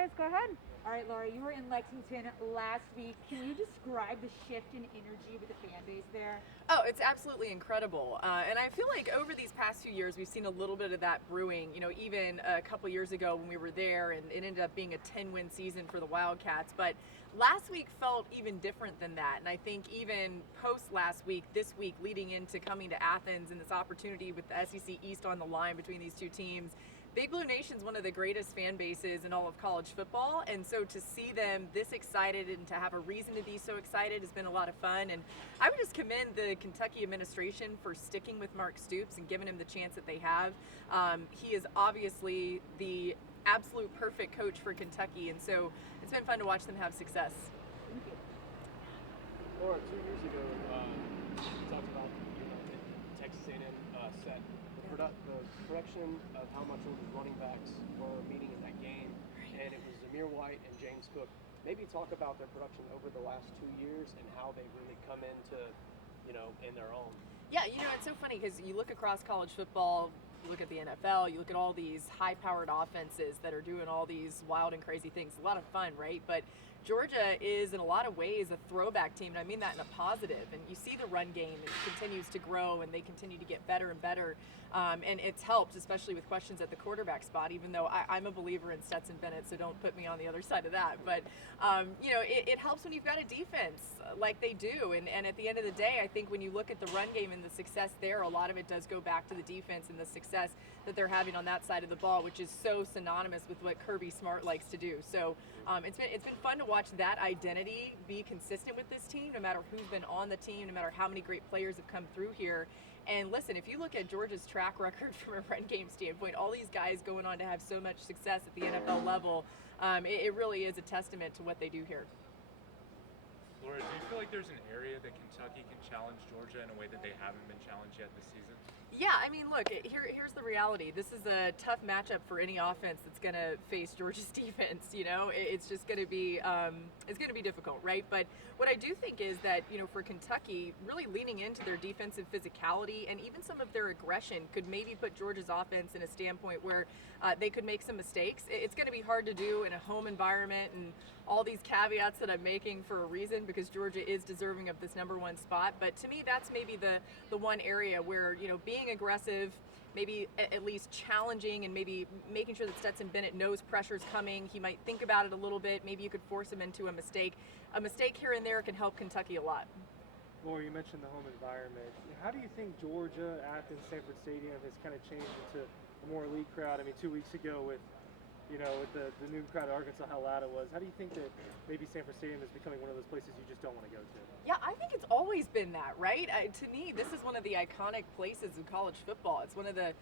guys. Go ahead. All right, Laura, you were in Lexington last week. Can you describe the shift in energy with the fan base there? Oh, it's absolutely incredible. And I feel like over these past few years, we've seen a little bit of that brewing. You know, even a couple years ago when we were there, and it ended up being a 10-win season for the Wildcats. But last week felt even different than that. And I think even post last week, this week, leading into coming to Athens and this opportunity with the SEC East on the line between these two teams, Big Blue Nation's one of the greatest fan bases in all of college football, and so to see them this excited and to have a reason to be so excited has been a lot of fun. And I would just commend the Kentucky administration for sticking with Mark Stoops and giving him the chance that they have. He is obviously the absolute perfect coach for Kentucky, and so it's been fun to watch them have success. Thank you. Laura, 2 years ago, you talked about the Texas A&M set. The production of how much Georgia's running backs were meeting in that game, and it was Zamir White and James Cook. Maybe talk about their production over the last 2 years and how they've really come into, in their own. Yeah, it's so funny because you look across college football, you look at the NFL, you look at all these high-powered offenses that are doing all these wild and crazy things. A lot of fun, right? But Georgia is, in a lot of ways, a throwback team, and I mean that in a positive. And you see the run game, it continues to grow, and they continue to get better and better. And it's helped, especially with questions at the quarterback spot, even though I'm a believer in Stetson Bennett, so don't put me on the other side of that. But, it helps when you've got a defense like they do. And at the end of the day, I think when you look at the run game and the success there, a lot of it does go back to the defense and the success that they're having on that side of the ball, which is so synonymous with what Kirby Smart likes to do. So it's been fun to watch that identity be consistent with this team, no matter who's been on the team, no matter how many great players have come through here. And listen, if you look at Georgia's track record from a run game standpoint, all these guys going on to have so much success at the NFL level, it really is a testament to what they do here. Laura, do you feel like there's an area that Kentucky can challenge Georgia in a way that they haven't been challenged yet this season? Yeah, I mean, look, here's the reality. This is a tough matchup for any offense that's going to face Georgia's defense. It's just going to be it's going to be difficult, right? But what I do think is that for Kentucky, really leaning into their defensive physicality and even some of their aggression could maybe put Georgia's offense in a standpoint where they could make some mistakes. It's going to be hard to do in a home environment, and all these caveats that I'm making for a reason, because Georgia is deserving of this number one spot. But to me, that's maybe the one area where being aggressive, maybe at least challenging, and maybe making sure that Stetson Bennett knows pressure's coming. He might think about it a little bit. Maybe you could force him into a mistake. A mistake here and there can help Kentucky a lot. Laura, you mentioned the home environment. How do you think Georgia, Athens, Sanford Stadium has kind of changed into a more elite crowd? I mean, 2 weeks ago with the new crowd at Arkansas, how loud it was. How do you think that maybe Sanford Stadium is becoming one of those places you just don't want to go to? Yeah, I think it's always been that, right? To me, this is one of the iconic places in college football. It's one of the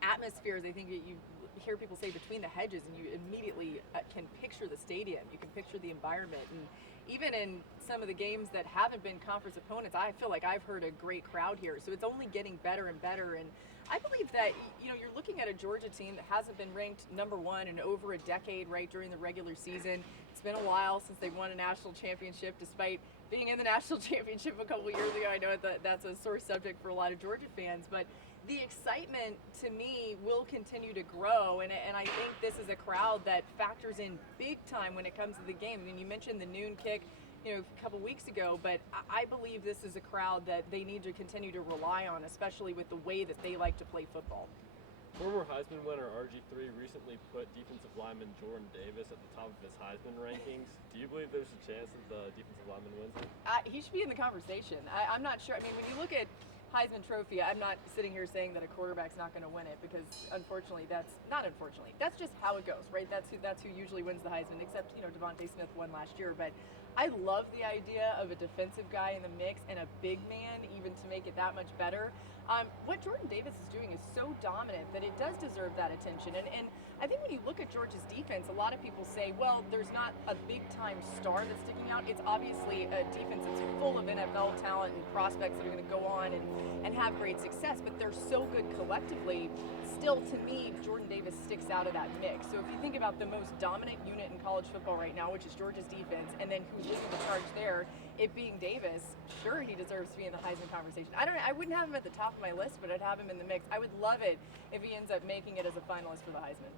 atmospheres, I think, that you hear people say between the hedges, and you immediately can picture the stadium. You can picture the environment. And even in some of the games that haven't been conference opponents, I feel like I've heard a great crowd here. So it's only getting better and better. And I believe that, you're looking at a Georgia team that hasn't been ranked number one in over a decade, right, during the regular season. It's been a while since they won a national championship, despite being in the national championship a couple years ago. I know that's a sore subject for a lot of Georgia fans, but the excitement, to me, will continue to grow, and I think this is a crowd that factors in big time when it comes to the game. I mean, you mentioned the noon kick, a couple weeks ago, but I believe this is a crowd that they need to continue to rely on, especially with the way that they like to play football. Former Heisman winner RG3 recently put defensive lineman Jordan Davis at the top of his Heisman rankings. Do you believe there's a chance that the defensive lineman wins it? He should be in the conversation. I'm not sure. I mean, when you look at Heisman Trophy, I'm not sitting here saying that a quarterback's not going to win it, because unfortunately, that's just how it goes, right? That's who usually wins the Heisman, except Devontae Smith won last year. But I love the idea of a defensive guy in the mix and a big man, even to make it that much better. What Jordan Davis is doing is so dominant that it does deserve that attention. And I think when you look at Georgia's defense, a lot of people say, well, there's not a big-time star that's sticking out. It's obviously a defense that's full of NFL talent and prospects that are going to go on and have great success, but they're so good collectively. Still, to me, Jordan Davis sticks out of that mix. So if you think about the most dominant unit in college football right now, which is Georgia's defense, and then who's leading the charge there, it being Davis, sure, he deserves to be in the Heisman conversation. I wouldn't have him at the top of my list, but I'd have him in the mix. I would love it if he ends up making it as a finalist for the Heisman.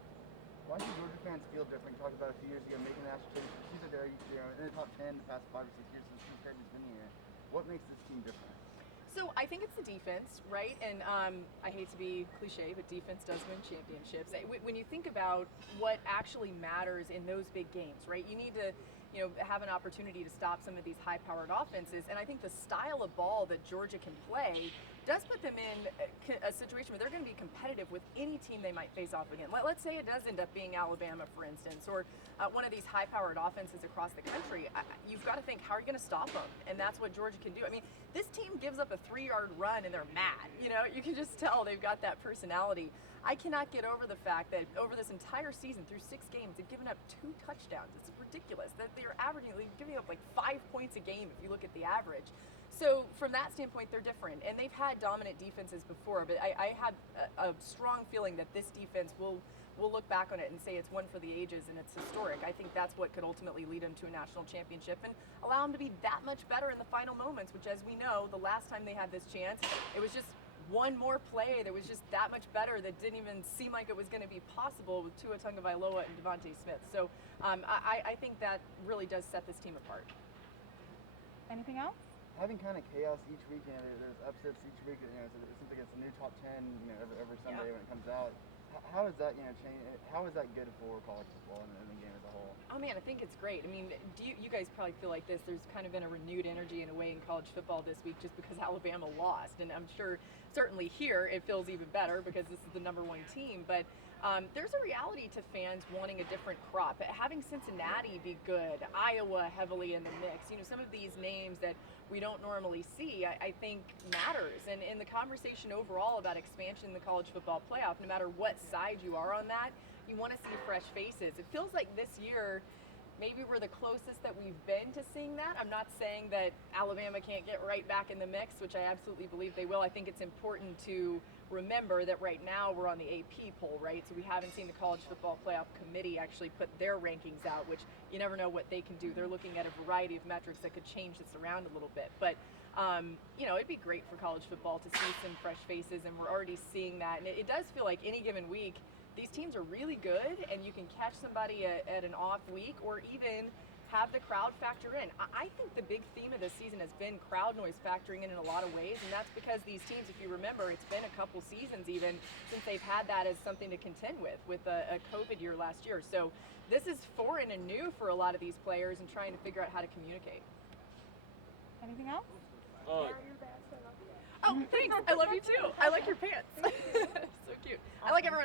Why do Georgia fans feel different? You talked about a few years ago making the national championship. Seems like they're in the top 10 the past 5 or 6 years since Kirby's been here. What makes this team different? So I think it's the defense, right? And I hate to be cliche, but defense does win championships. When you think about what actually matters in those big games, right? You need to, have an opportunity to stop some of these high-powered offenses. And I think the style of ball that Georgia can play does put them in a situation where they're going to be competitive with any team they might face off again. Let's say it does end up being Alabama, for instance, or one of these high-powered offenses across the country. You've got to think, how are you going to stop them? And that's what Georgia can do. I mean, this team gives up a 3-yard run and they're mad. You can just tell they've got that personality. I cannot get over the fact that over this entire season, through 6 games, they've given up 2 touchdowns. It's ridiculous that they're giving up like 5 points a game if you look at the average. So from that standpoint, they're different, and they've had dominant defenses before. But I have a strong feeling that this defense will look back on it and say it's one for the ages and it's historic. I think that's what could ultimately lead them to a national championship and allow them to be that much better in the final moments. Which, as we know, the last time they had this chance, it was just one more play that was just that much better that didn't even seem like it was going to be possible with Tua Tagovailoa and Devontae Smith. So I think that really does set this team apart. Anything else? Having kind of chaos each week, there's upsets each week. It seems like it's a new top 10, every Sunday when it comes out. How is that, change? How is that good for college football and the game as a whole? Oh man, I think it's great. I mean, do you guys probably feel like this? There's kind of been a renewed energy in a way in college football this week just because Alabama lost, and I'm sure certainly here it feels even better because this is the #1 team. But there's a reality to fans wanting a different crop. Having Cincinnati be good, Iowa heavily in the mix, some of these names that we don't normally see, I think matters. And in the conversation overall about expansion in the college football playoff, no matter what side you are on that, you want to see fresh faces. It feels like this year, maybe we're the closest that we've been to seeing that. I'm not saying that Alabama can't get right back in the mix, which I absolutely believe they will. I think it's important to remember that right now we're on the AP poll, right? So we haven't seen the College Football Playoff Committee actually put their rankings out, which you never know what they can do. They're looking at a variety of metrics that could change this around a little bit. But, it'd be great for college football to see some fresh faces, and we're already seeing that. And it does feel like any given week, these teams are really good, and you can catch somebody at an off week or even have the crowd factor in. I think the big theme of this season has been crowd noise factoring in a lot of ways, and that's because these teams, if you remember, it's been a couple seasons even since they've had that as something to contend with a COVID year last year. So this is foreign and new for a lot of these players and trying to figure out how to communicate. Anything else? Oh, thanks. I love you too. I like your pants. So cute. I like everyone